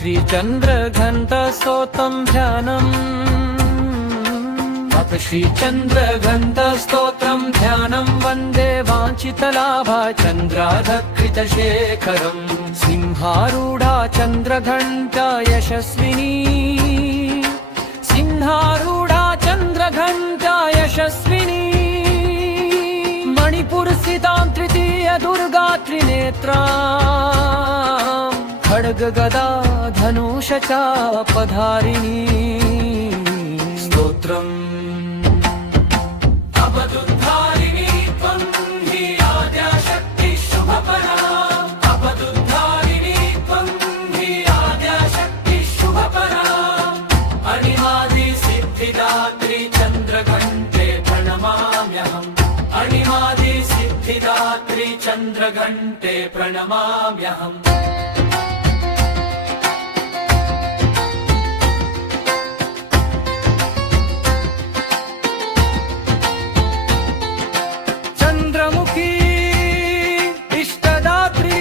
श्री चन्द्रघण्टस्तोत्रं ध्यानम् अथ श्री चन्द्रघण्टस्तोत्रं ध्यानं वन्दे वाञ्छितलाभा चन्द्रार्धकृतशेखरम् सिंहारूढा चन्द्रघण्टा यशस्विनी सिंहारूढा चन्द्रघण्टा यशस्विनी मणिपुरस्थितां तृतीय दुर्गा त्रिनेत्रां खड्गगदा धनुषचापधारिणी स्तोत्रम् अपदुद्धारिणी त्वं हि आद्याशक्तिः शुभपरा अपदुद्धारिणी त्वं हि आद्याशक्तिः शुभपरा अणिमादिसिद्धिदात्री चन्द्रघण्टे प्रणमाम्यहम् अणिमादिसिद्धिदात्री चन्द्रघण्टे प्रणमाम्यहम् चन्द्रमुखी इष्टदात्री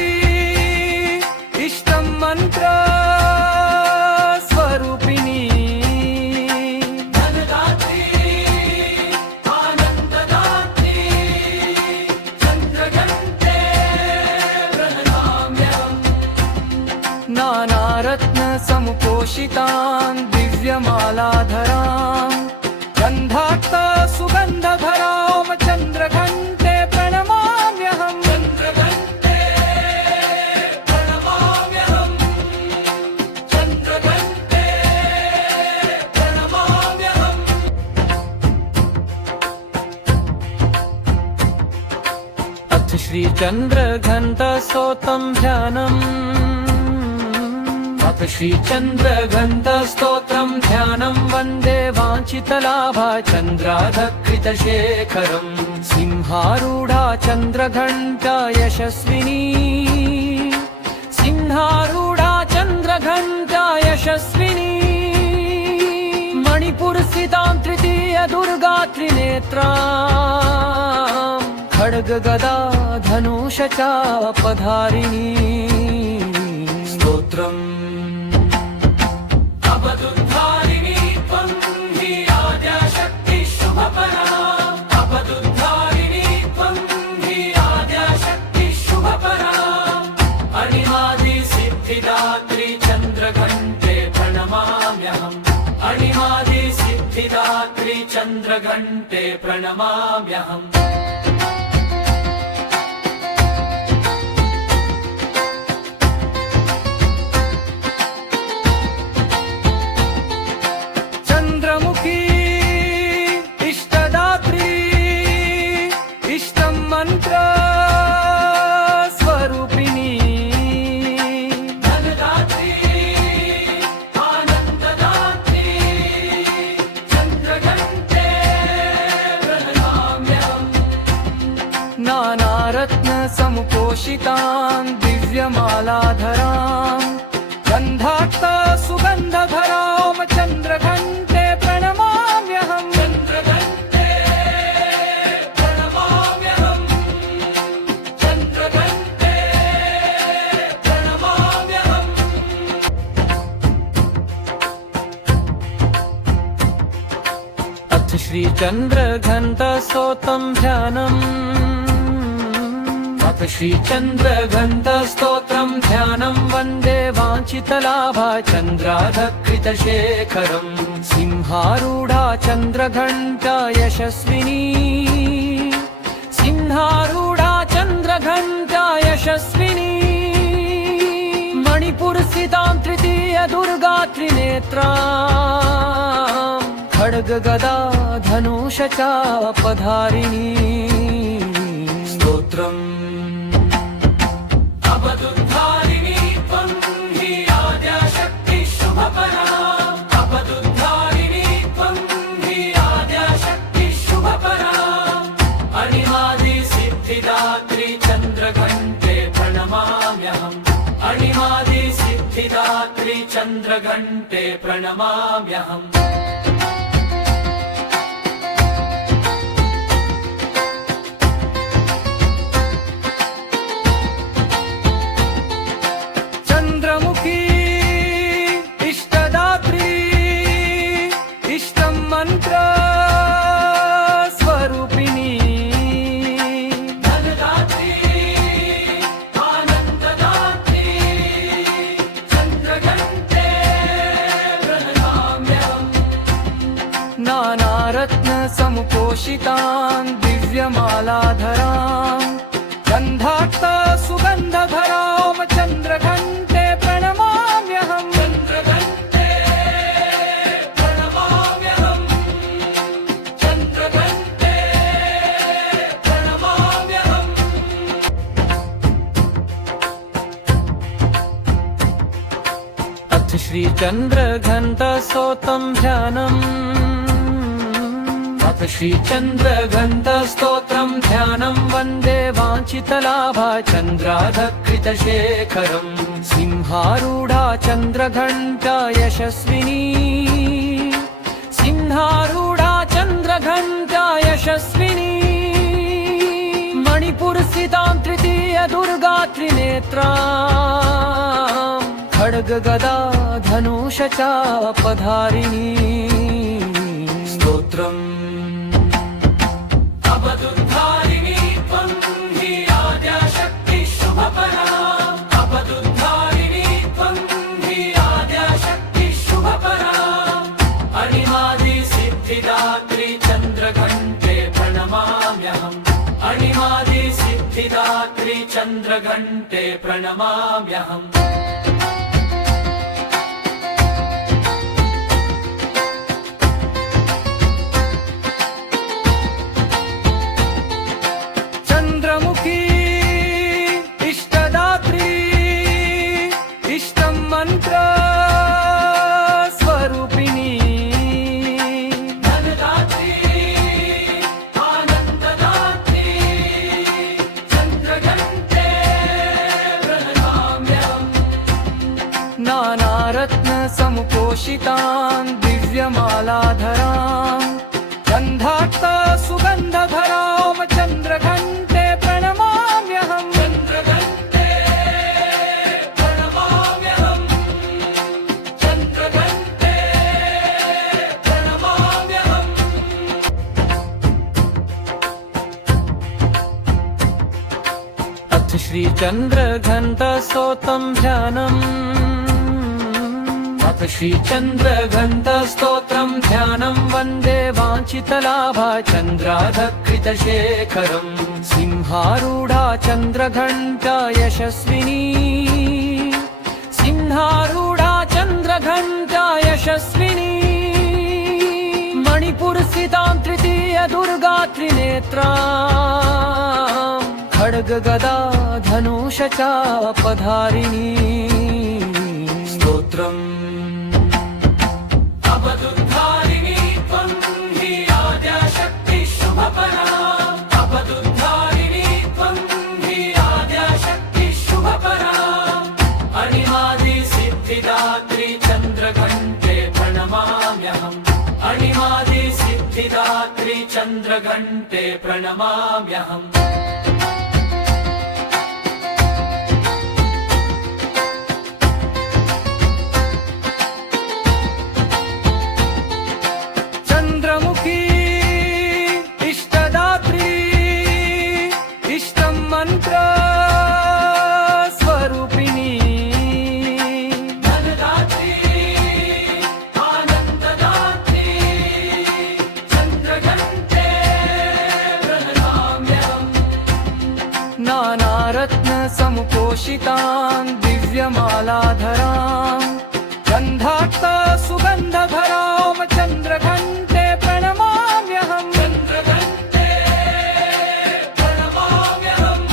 इष्टं मन्त्र स्वरूपिणी धनदात्री आनन्ददात्री चन्द्रघण्टे प्रणमाम्यहम् नानारत्नसमुपोषितां दिव्यमालाधरां गन्धाक्त सुगन्धधरां चन्द्रघण्टे प्रणमाम्यहम् चन्द्रघण्टे प्रणमाम्यहम् चन्द्रघण्टे प्रणमाम्यहम् अथ श्री चन्द्रघण्टस्तोत्रं ध्यानम् अथ श्री चन्द्रघण्टस्तोत्रं ध्यानं वन्दे वाञ्छितलाभा चन्द्रार्धकृतशेखरम् सिंहारूढा चन्द्रघण्टा यशस्विनी सिंहारूढा चन्द्रघण्टा यशस्विनी मणिपुरस्थितां तृतीय दुर्गा त्रिनेत्रां खड्गगदा धनुषचापधारिणी स्तोत्रम् अपदुद्धारिणी त्वं हि आद्याशक्तिः शुभपरा अपदुद्धारिणी त्वं हि आद्याशक्तिः शुभपरा अणिमादिसिद्धिदात्री चन्द्रघण्टे प्रणमाम्यहम् अणिमादिसिद्धिदात्री चन्द्रघण्टे प्रणमाम्यहम् चन्द्रमुखी इष्टदात्री इष्टं मन्त्र स्वरूपिणी धनदात्री आनन्ददात्री चन्द्रघण्टे प्रणमाम्यहम् नानारत्नसमुपोषितां दिव्यमालाधरां गन्धाक्त सुगन्धधरां चन्द्रघण्टे प्रणमाम्यहम् चन्द्रघण्टे प्रणमाम्यहम् चन्द्रघण्टे प्रणमाम्यहम् अथ श्री चन्द्रघण्टस्तोत्रं ध्यानम् अथ श्री चन्द्रघण्टस्तोत्रं ध्यानं वन्दे वाञ्छितलाभा चन्द्रार्धकृतशेखरम् सिंहारूढा चन्द्रघण्टा यशस्विनी सिंहारूढा चन्द्रघण्टा यशस्विनी मणिपुरस्थितां तृतीय दुर्गा त्रिनेत्रां खड्गगदा धनुषचापधारिणी स्तोत्रम् अपदुद्धारिणी त्वं हि आद्याशक्तिः शुभपरा अपदुद्धारिणी त्वं हि आद्याशक्तिः शुभपरा अणिमादिसिद्धिदात्री चन्द्रघण्टे प्रणमाम्यहम् अणिमादिसिद्धिदात्री चन्द्रघण्टे प्रणमाम्यहम् समुपोषितान् दिव्यमालाधराम् गन्धाक्त सुगन्धधरां चन्द्रघण्टे प्रणमाम्यहम् चन्द्रघण्टे प्रणमाम्यहम् चन्द्रघण्टे प्रणमाम्यहम् अथ श्रीचन्द्रघण्टस्तोत्रं ध्यानम् अथ श्रीचन्द्रघण्टस्तोत्रं ध्यानं वन्दे वाञ्छितलाभा चन्द्राधकृतशेखरम् सिंहारूढा चन्द्रघण्टा यशस्विनी सिंहारूढा चन्द्रघण्टा यशस्विनी मणिपुरस्थितां तृतीय दुर्गा त्रिनेत्राम् खड्गगदा धनुषचापधारिणी स्तोत्रम् अपदुद्धारिणी त्वं हि आद्याशक्तिः शुभपरा अपदुद्धारिणी त्वं हि आद्याशक्तिः शुभपरा अणिमादिसिद्धिदात्री चन्द्रघण्टे प्रणमाम्यहम् अणिमादिसिद्धिदात्री चन्द्रघण्टे प्रणमाम्यहम् चन्द्रमुखी इष्टदात्री इष्टं मन्त्र स्वरूपिणी धनदात्री आनन्ददात्री चन्द्रघण्टे प्रणमाम्यहम् नानारत्न समुपोषितान् दिव्यमालाधराम् गन्धाक्त सुगन्धधरां चन्द्रघण्टे प्रणमाम्यहम् चन्द्रघण्टे प्रणमाम्यहम् चन्द्रघण्टे प्रणमाम्यहम् अथ श्रीचन्द्रघण्टस्तोत्रं ध्यानम् अथ श्रीचन्द्रघण्टस्तोत्रं ध्यानं वन्दे वाञ्छितलाभा चन्द्राधकृतशेखरम् सिंहारूढा चन्द्रघण्टा यशस्विनी सिंहारूढा चन्द्रघण्टा यशस्विनी मणिपुरस्थितां तृतीय दुर्गा त्रिनेत्राम् खड्गगदा धनुषचापधारिणी स्तोत्रम् अपदुद्धारिणी त्वं हि आद्याशक्तिः शुभपरा अपदुद्धारिणी त्वं हि आद्याशक्तिः शुभपरा अणिमादिसिद्धिदात्री चन्द्रघण्टे प्रणमाम्यहम् अणिमादिसिद्धिदात्री चन्द्रघण्टे प्रणमाम्यहम् चन्द्रमुखी इष्टदात्री इष्टं मन्त्र स्वरूपिणी धनदात्री आनन्ददात्री चन्द्रघण्टे प्रणमाम्यहम् नानारत्न समुपोषितान् दिव्यमालाधराम् गन्धाक्त सुगन्धधरां चन्द्रघण्टे प्रणमाम्यहम् चन्द्रघण्टे प्रणमाम्यहम्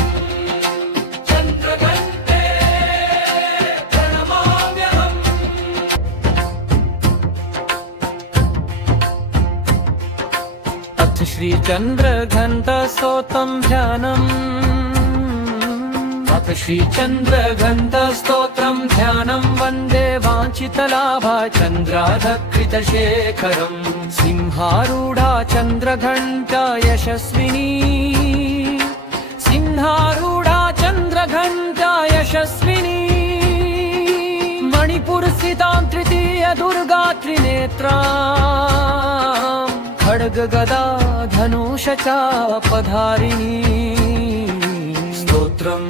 चन्द्रघण्टे प्रणमाम्यहम् अथ श्रीचन्द्रघण्टस्तोत्रं ध्यानम् अथ श्रीचन्द्रघण्टस्तोत्रं ध्यानं वन्दे वाञ्छितलाभा चन्द्राधकृतशेखरम् सिंहारूढा चन्द्रघण्टा यशस्विनी सिंहारूढा चन्द्रघण्टा यशस्विनी मणिपुरस्थितां तृतीय दुर्गा त्रिनेत्राम् खड्गगदा धनुषचापधारिणी स्तोत्रम्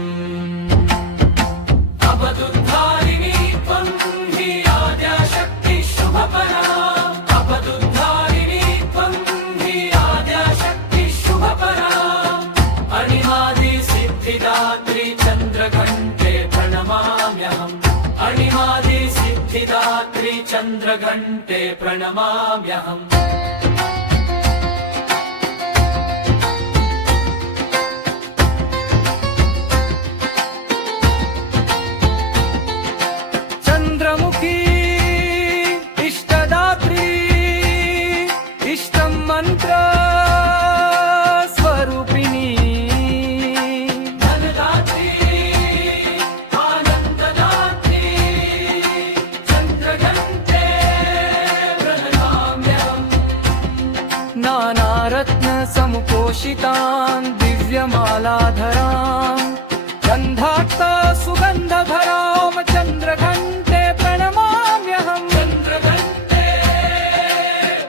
अपदुद्धारिणी त्वं हि आद्याशक्तिः शुभपरा अपदुद्धारिणी त्वं हि आद्याशक्तिः सिद्धिदात्री चन्द्रघण्टे प्रणमाम्यहम् चन्द्रमुखी इष्टदात्री इष्टं मन्त्र स्वरूपिणी धनदात्री आनन्ददात्री चन्द्रघण्टे प्रणमाम्यहम् नानारत्न समुपोषितां दिव्यमालाधरां गन्धाक्त सुगन्धभरां चन्द्रघण्टे प्रणमाम्यहम् चन्द्रघण्टे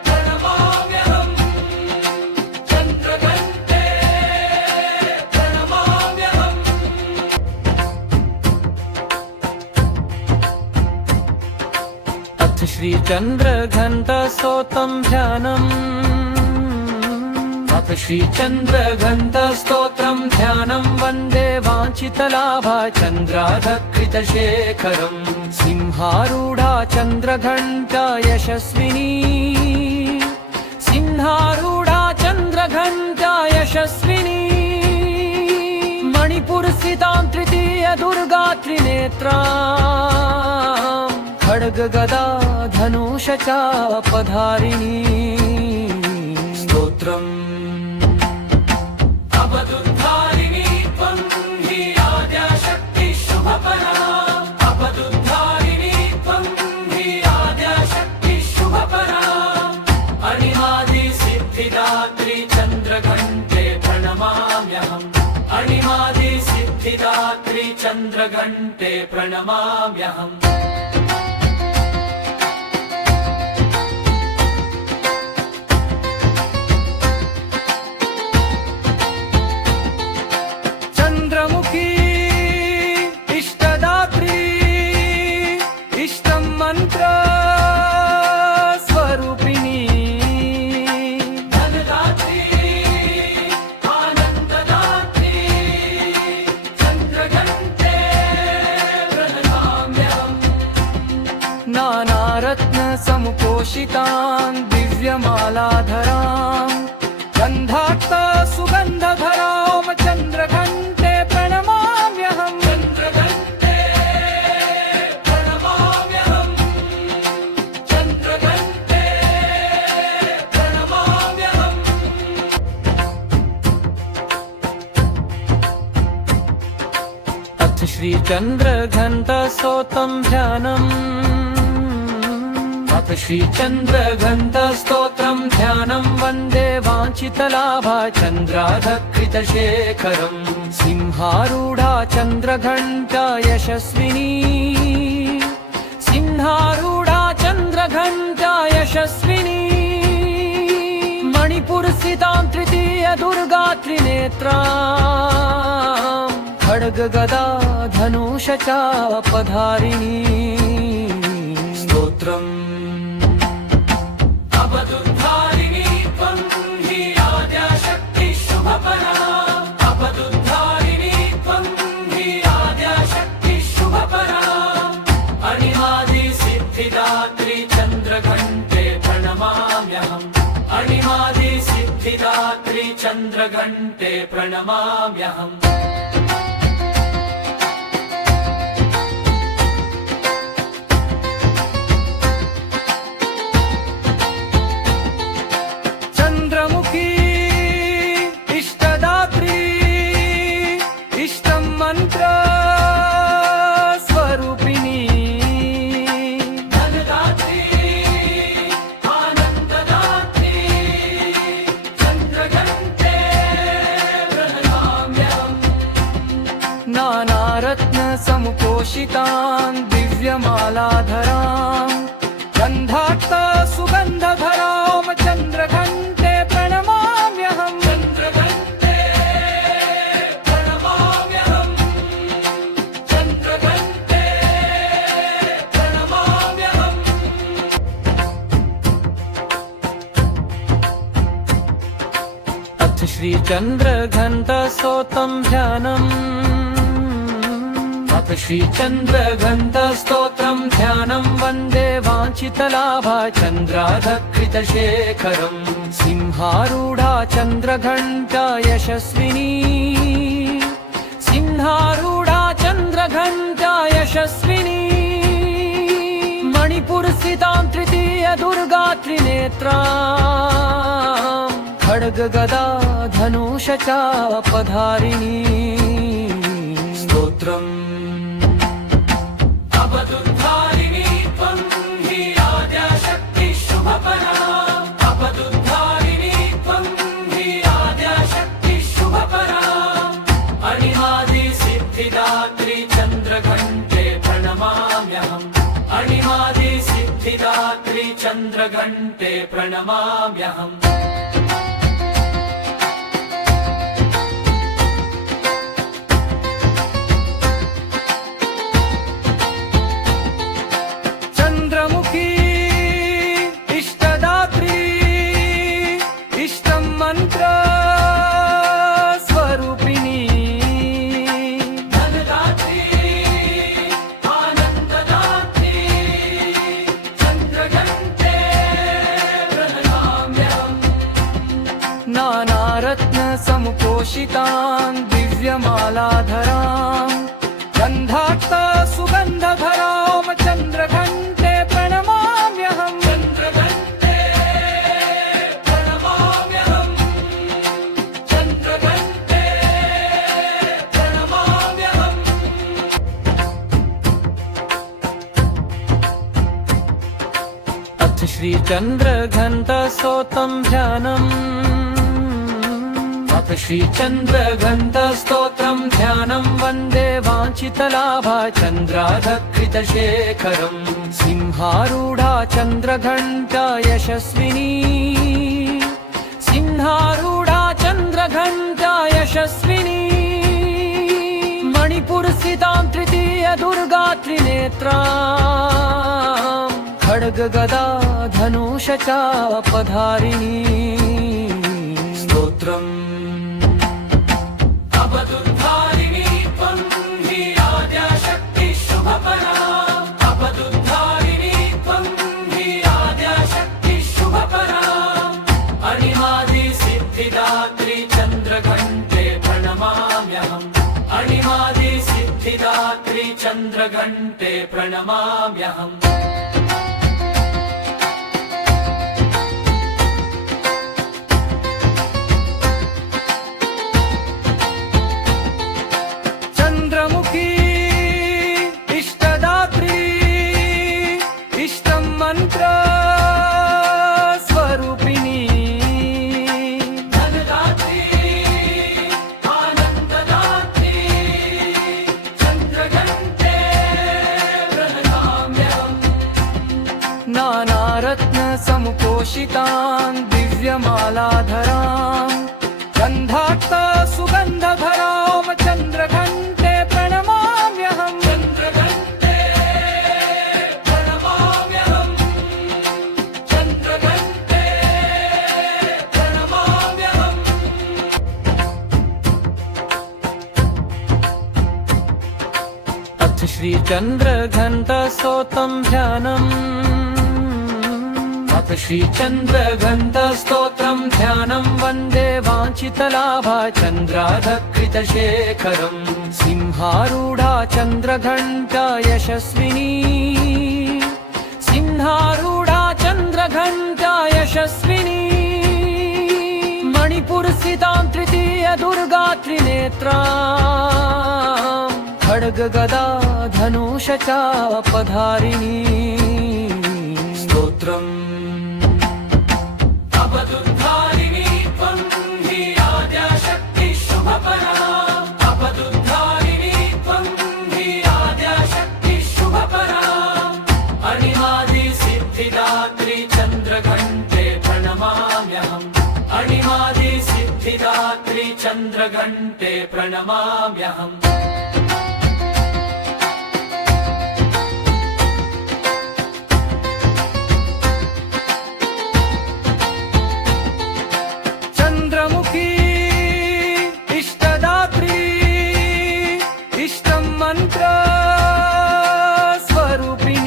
प्रणमाम्यहम् चन्द्रघण्टे प्रणमाम्यहम् अथ श्रीचन्द्रघण्टस्तोत्रं ध्यानम् अथ श्रीचन्द्रघण्टस्तोत्रं ध्यानं वन्दे वाञ्छितलाभा चन्द्राधकृतशेखरम् सिंहारूढा चन्द्रघण्टा यशस्विनी सिंहारूढा चन्द्रघण्टा यशस्विनी मणिपुरस्थितां तृतीय दुर्गा त्रिनेत्रां खड्गगदा धनुषचापधारिणी स्तोत्रम् अपदुद्धारिणी त्वं हि आद्याशक्तिः शुभपरा अपदुद्धारिणी त्वं हि आद्याशक्तिः शुभपरा अणिमादिसिद्धिदात्री चन्द्रघण्टे प्रणमाम्यहम् अणिमादिसिद्धिदात्री चन्द्रघण्टे प्रणमाम्यहम् चन्द्रमुखी इष्टदात्री इष्टं मन्त्र स्वरूपिणी धनदात्री आनन्ददात्री चन्द्रघण्टे प्रणमाम्यहम् नानारत्न समुपोषितां दिव्यमालाधरां गन्धाक्त सुगन्धभरां चन्द्रघण्टे प्रणमाम्यहम् चन्द्रघण्टे प्रणमाम्यहम् चन्द्रघण्टे प्रणमाम्यहम् अथ श्रीचन्द्रघण्टस्तोत्रं ध्यानम् अथ श्रीचन्द्रघण्टस्तोत्रं ध्यानं वन्दे वाञ्छितलाभा चन्द्राधकृतशेखरम् सिंहारूढा चन्द्रघण्टा यशस्विनी सिंहारूढा चन्द्रघण्टा यशस्विनी मणिपुरस्थितां तृतीय दुर्गा त्रिनेत्रां खड्गगदा धनुषचापधारिणी स्तोत्रम् अपदुद्धारिणी त्वं हि आद्याशक्तिः शुभपरा अपदुद्धारिणी त्वं हि आद्याशक्तिः शुभपरा अणिमादिसिद्धिदात्री चन्द्रघण्टे प्रणमाम्यहम् अणिमादिसिद्धिदात्री चन्द्रघण्टे प्रणमाम्यहम् चन्द्रमुखी इष्टदात्री इष्टं मन्त्र स्वरूपिणी धनदात्री आनन्ददात्री चन्द्रघण्टे प्रणमाम्यहम् नानारत्न समुपोषितां दिव्यमालाधरां गन्धाक्त सुगन्धभरां चन्द्रघण्टे प्रणमाम्यहम् चन्द्रघण्टे प्रणमाम्यहम् चन्द्रघण्टे प्रणमाम्यहम् अथ श्रीचन्द्रघण्टस्तोत्रं ध्यानम् अथ श्रीचन्द्रघण्टस्तोत्रं स्तोत्रं ध्यानं वन्दे वाञ्छितलाभा चन्द्राधकृतशेखरम् सिंहारूढा चन्द्रघण्टा यशस्विनी सिंहारूढा चन्द्रघण्टा यशस्विनी मणिपुरस्थितां तृतीय दुर्गा त्रिनेत्रा खड्गगदा धनुषचापधारिणी स्तोत्रम् अपदुद्धारिणी त्वं हि आद्याशक्तिः शुभपरा अपदुद्धारिणी त्वं हि आद्याशक्तिः शुभपरा अणिमादिसिद्धिदात्री चन्द्रघण्टे प्रणमाम्यहम् अणिमादिसिद्धिदात्री चन्द्रघण्टे प्रणमाम्यहम् चन्द्रमुखी इष्टदात्री इष्टं मन्त्र स्वरूपिणी धनदात्री आनन्ददात्री चन्द्रघण्टे प्रणमाम्यहम् नानारत्नसमुपोषितां दिव्यमालाधरां गन्धाक्ता सुगन्धधरां चन्द्रघण्टे प्रणमाम्यहम् चन्द्रघण्टे प्रणमाम्यहम् चन्द्रघण्टे प्रणमाम्यहम् अथ श्रीचन्द्रघण्टस्तोत्रं ध्यानम् अथ श्रीचन्द्रघण्टस्तोत्रं ध्यानं वन्दे वाञ्छितलाभा चन्द्राधकृतशेखरम् सिंहारूढा चन्द्रघण्टा यशस्विनी सिंहारूढा चन्द्रघण्टा यशस्विनी मणिपुरस्थितां तृतीय दुर्गा त्रिनेत्रा खड्गगदा धनुषचापधारिणी स्तोत्रम् अपदुद्धारिणी त्वं हि आद्याशक्तिः शुभपरा अपदुद्धारिणी त्वं हि आद्याशक्तिः शुभपरा अणिमादिसिद्धिदात्री चन्द्रघण्टे प्रणमाम्यहम् अणिमादिसिद्धिदात्री चन्द्रघण्टे प्रणमाम्यहम् चन्द्रमुखी इष्टदात्री इष्टं मन्त्र स्वरूपिणी धनदात्री आनन्ददात्री चन्द्रघण्टे प्रणमाम्यहम् नानारत्नसमुपोषितां दिव्यमालाधरां गन्धाक्ता सुगन्धधरां चन्द्रघण्टे प्रणमाम्यहम् चन्द्रघण्टे प्रणमाम्यहम् चन्द्रघण्टे प्रणमाम्यहम् अथ श्रीचन्द्रघण्टस्तोत्रं ध्यानम् अथ श्रीचन्द्रघण्टस्तोत्रं ध्यानं वन्दे वाञ्छितलाभा चन्द्राधकृतशेखरम् सिंहारूढा चन्द्रघण्टा यशस्विनी सिंहारूढा चन्द्रघण्टा यशस्विनी मणिपुरस्थितां तृतीय दुर्गा त्रिनेत्रा खड्गगदा धनुषचापधारिणी स्तोत्रम् अपदुद्धारिणी त्वं हि आद्याशक्तिः शुभपरा अपदुद्धारिणी त्वं हि आद्याशक्तिः शुभपरा अणिमादिसिद्धिदात्री चन्द्रघण्टे प्रणमाम्यहम् अणिमादिसिद्धिदात्री चन्द्रघण्टे प्रणमाम्यहम् चन्द्रमुखी इष्टदात्री इष्टं मन्त्र स्वरूपिणी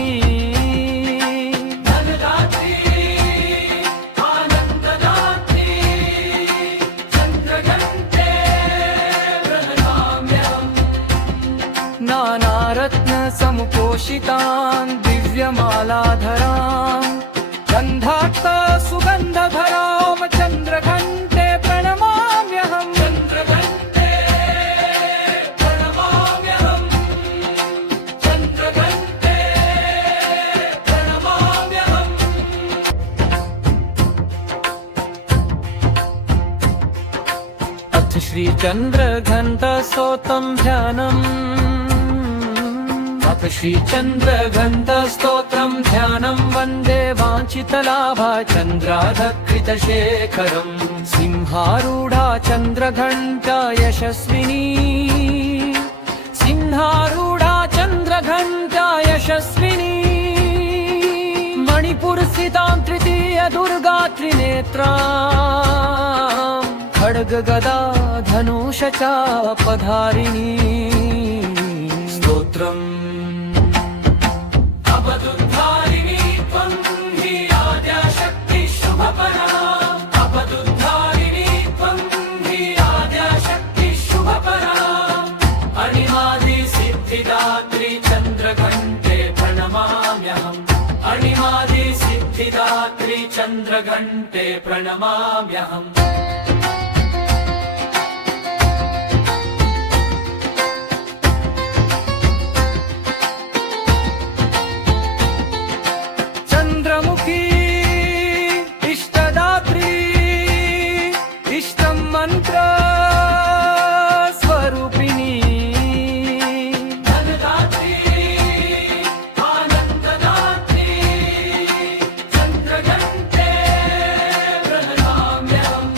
समुपोषितान् दिव्यमालाधराम् गन्धाक्त सुगन्धधरां चन्द्रघण्टे प्रणमाम्यहम् चन्द्रघण्टे प्रणमाम्यहम् चन्द्रघण्टे प्रणमाम्यहम् अथ श्रीचन्द्रघण्टस्तोत्रं ध्यानम् अथ श्रीचन्द्रघण्टस्तोत्रं ध्यानं वन्दे वाञ्छितलाभा चन्द्राधकृतशेखरम् सिंहारूढा चन्द्रघण्टा यशस्विनी सिंहारूढा चन्द्रघण्टा यशस्विनी मणिपुरस्थितां तृतीय दुर्गा त्रिनेत्रा खड्गगदा धनुष चापधारिणी स्तोत्रम् अपदुद्धारिणी त्वं हि आद्याशक्तिः शुभपरा अपदुद्धारिणी त्वं हि आद्याशक्तिः शुभपरा अणिमादिसिद्धिदात्री चन्द्रघण्टे प्रणमाम्यहम् अणिमादिसिद्धिदात्री चन्द्रघण्टे प्रणमाम्यहम् चन्द्रमुखी इष्टदात्री इष्टं मन्त्र स्वरूपिणी धनदात्री आनन्ददात्री चन्द्रघण्टे प्रणमाम्यहम्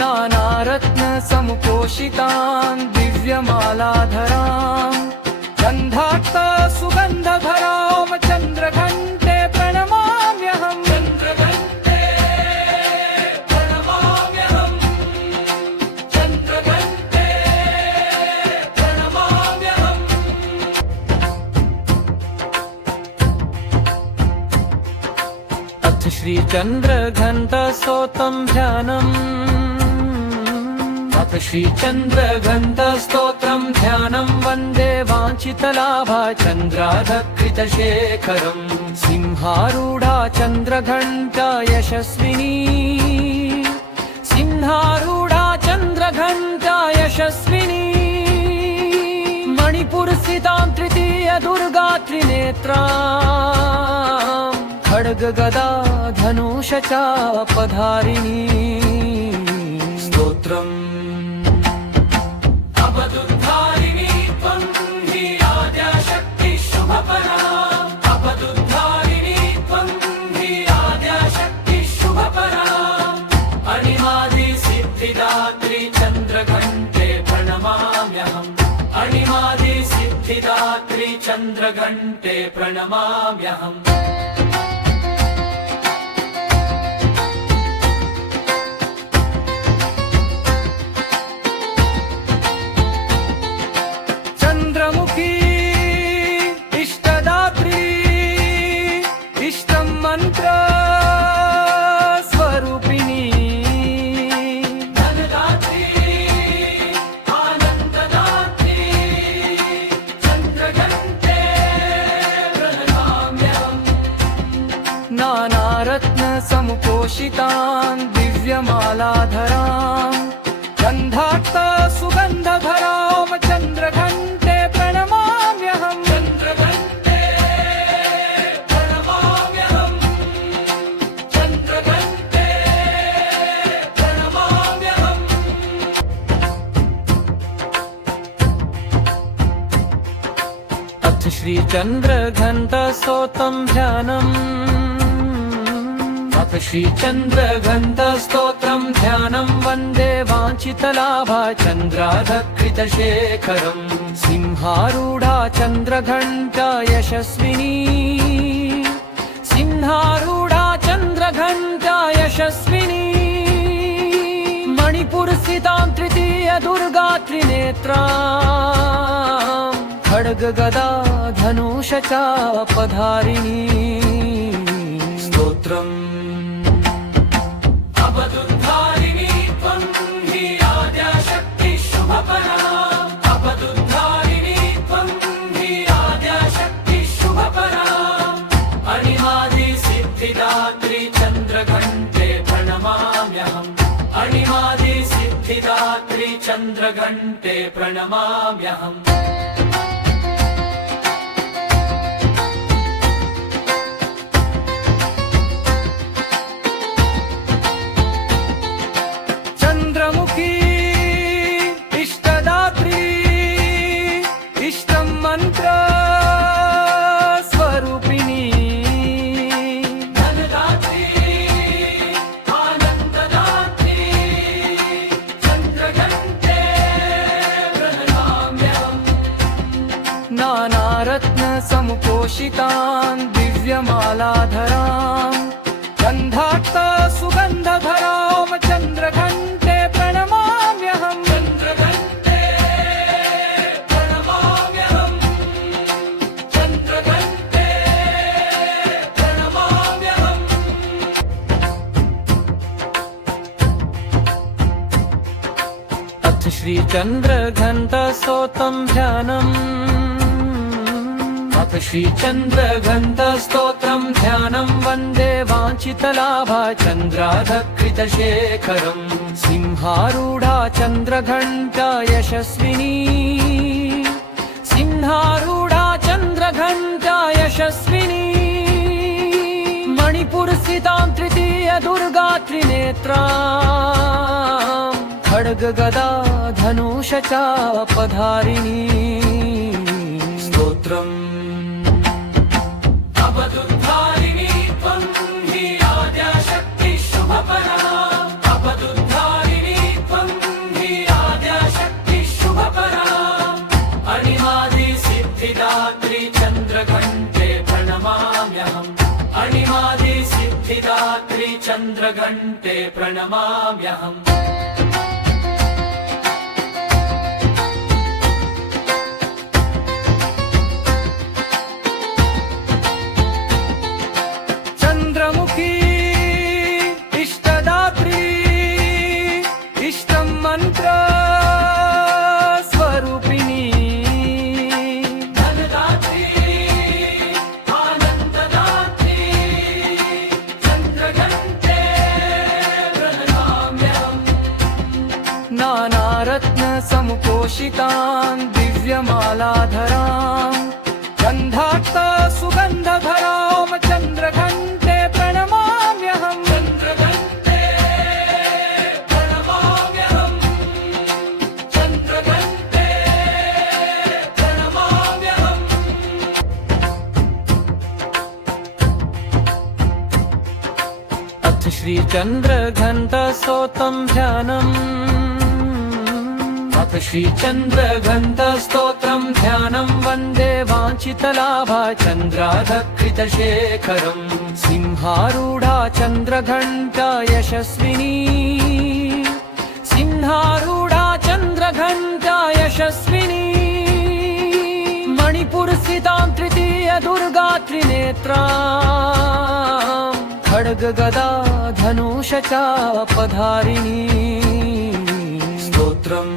नानारत्न समुपोषितान् दिव्यमालाधराम् गन्धाक्त सुगन्धधरां चन्द्रघण्टे प्रणमाम्यहम् चन्द्रघण्टे प्रणमाम्यहम् चन्द्रघण्टे प्रणमाम्यहम् अथ श्रीचन्द्रघण्टस्तोत्रं ध्यानम् अथ श्रीचन्द्रघण्टस्तोत्रं ध्यानं वन्दे वाञ्छितलाभा चन्द्राधकृतशेखरम् सिंहारूढा चन्द्रघण्टा यशस्विनी सिंहारूढा चन्द्रघण्टा यशस्विनी मणिपुरस्थितां तृतीय दुर्गा त्रिनेत्रा खड्गगदा धनुष चापधारिणी स्तोत्रम् अपदुद्धारिणी त्वं हि आद्याशक्तिः शुभपरा अपदुद्धारिणी त्वं हि आद्याशक्तिः शुभपरा अणिमादिसिद्धिदात्री चन्द्रघण्टे प्रणमाम्यहम् अणिमादिसिद्धिदात्री चन्द्रघण्टे प्रणमाम्यहम् चन्द्रमुखी इष्टदात्री इष्टं मन्त्र स्वरूपिणी धनदात्री आनन्ददात्री चन्द्रघण्टे प्रणमाम्यहम् नानारत्न समुपोषितान् दिव्यमालाधराम् गन्धाक्त सुगन्धधरां चन्द्रघण्टे प्रणमाम्यहम् चन्द्रघण्टे प्रणमाम्यहम् चन्द्रघण्टे प्रणमाम्यहम् अथ श्रीचन्द्रघण्टस्तोत्रं ध्यानम् अथ श्रीचन्द्रघण्टस्तोत्रं ध्यानं वन्दे वाञ्छितलाभा चन्द्राधकृतशेखरम् सिंहारूढा चन्द्रघण्टा यशस्विनी सिंहारूढा चन्द्रघण्टा यशस्विनी मणिपुरस्थितां तृतीय दुर्गा त्रिनेत्रा खड्गगदा धनुष चापधारिणी स्तोत्रम् अपदुद्धारिणी त्वं हि आद्याशक्तिः शुभपरा अपदुद्धारिणी त्वं हि आद्याशक्तिः चन्द्रघण्टे प्रणमाम्यहम् चन्द्रमुखी इष्टदात्री इष्टं मन्त्र स्वरूपिणी धनदात्री आनन्ददात्री चन्द्रघण्टे प्रणमाम्यहम् नानारत्न समुपोषितान् दिव्यमालाधराम् गन्धाक्त सुगन्धभरां चन्द्रघण्टे प्रणमाम्यहम् चन्द्रघण्टे प्रणमाम्यहम् चन्द्रघण्टे प्रणमाम्यहम् अथ श्रीचन्द्रघण्टस्तोत्रं ध्यानम् अथ श्रीचन्द्रघण्टस्तोत्रं ध्यानं वन्दे वाञ्छितलाभा चन्द्राधकृतशेखरम् सिंहारूढा चन्द्रघण्टा यशस्विनी सिंहारूढा चन्द्रघण्टा यशस्विनी मणिपुरस्थितां तृतीय दुर्गा त्रिनेत्रां खड्गगदा धनुष चापधारिणी स्तोत्रम् अपदुद्धारिणी त्वं हि आद्याशक्तिः शुभपरा अपदुद्धारिणी त्वं हि आद्याशक्तिः शुभपरा अणिमादिसिद्धिदात्री चन्द्रघण्टे प्रणमाम्यहम् अणिमादिसिद्धिदात्री चन्द्रघण्टे प्रणमाम्यहम् चन्द्रमुखी इष्टदात्री इष्टं मन्त्र स्वरूपिणी धनदात्री आनन्ददात्री चन्द्रघण्टे प्रणमाम्यहम् नानारत्न समुपोषितान् दिव्यमालाधराम् गन्धाक्त सुगन्धभरां चन्द्रघण्टे प्रणमाम्यहम् चन्द्रघण्टे प्रणमाम्यहम् चन्द्रघण्टे प्रणमाम्यहम् अथ श्रीचन्द्रघण्टस्तोत्रं ध्यानम् अथ श्रीचन्द्रघण्टस्तोत्रं ध्यानं वन्दे वाञ्छितलाभा चन्द्राधकृतशेखरम् सिंहारूढा चन्द्रघण्टा यशस्विनी सिंहारूढा चन्द्रघण्टा यशस्विनी मणिपुरस्थितां तृतीय दुर्गा त्रिनेत्रां खड्गगदा धनुष चापधारिणी स्तोत्रम्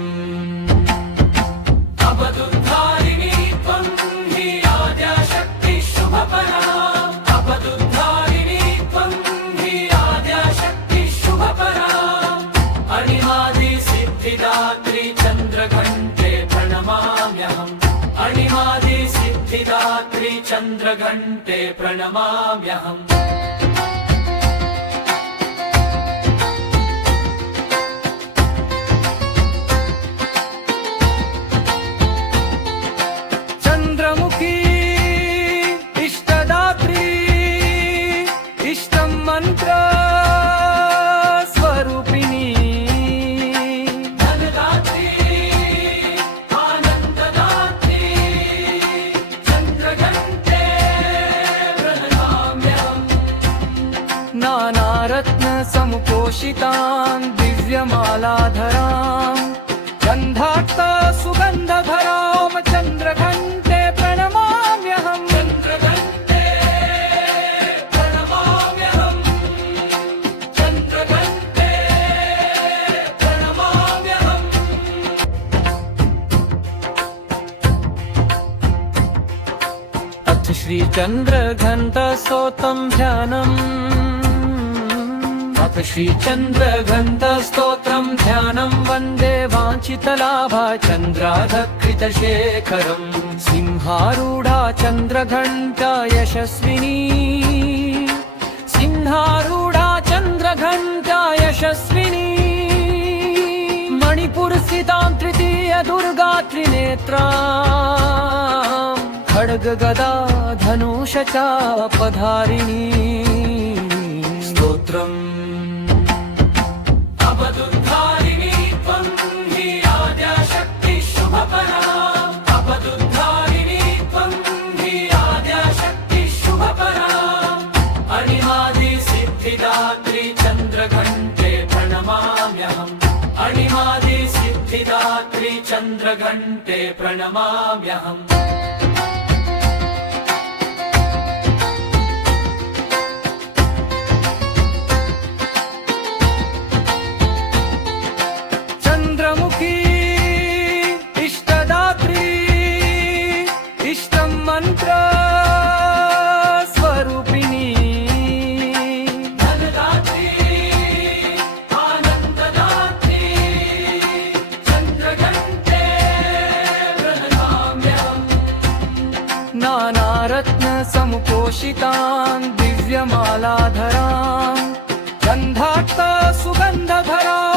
अपदुद्धारिणी त्वं हि आद्याशक्तिः शुभपरा अपदुद्धारिणी त्वं हि आद्याशक्तिः शुभपरा अणिमादिसिद्धिदात्री चन्द्रघण्टे प्रणमाम्यहम् अणिमादिसिद्धिदात्री चन्द्रघण्टे प्रणमाम्यहम् चन्द्रमुखी इष्टदात्री इष्टं मन्त्र स्वरूपिणी धनदात्री आनन्ददात्री चन्द्रघण्टे प्रणमाम्यहम् नानारत्न समुपोषितान् दिव्यमालाधराम् गन्धाक्त सुगन्धभरां चन्द्रघण्टे प्रणमाम्यहम् चन्द्रघण्टे प्रणमाम्यहम् चन्द्रघण्टे प्रणमाम्यहम् श्रीचन्द्रघण्टस्तोत्रं ध्यानम् अथ अथ श्रीचन्द्रघण्टस्तोत्रम् ध्यानं वन्दे वाञ्छितलाभा चन्द्राधकृतशेखरम् सिंहारूढा चन्द्रघण्टा यशस्विनी सिंहारूढा चन्द्रघण्टा यशस्विनी मणिपुरस्थितां तृतीय दुर्गा त्रिनेत्रा खड्गगदा धनुषचापधारिणी स्तोत्रम् अपदुद्धारिणी त्वं हि आद्याशक्तिः शुभपरा अपदुद्धारिणी त्वं हि आद्याशक्तिः शुभपरा अणिमादिसिद्धिदात्री चन्द्रघण्टे प्रणमाम्यहम् अणिमादिसिद्धिदात्री चन्द्रघण्टे प्रणमाम्यहम् चन्द्रमुखी इष्टदात्री इष्टं मन्त्र स्वरूपिणी धनदात्री आनन्ददात्री चन्द्रघण्टे प्रणमाम्यहम् नानारत्नसमुपोषितां दिव्यमालाधरां गन्धाक्त सुगन्धधरां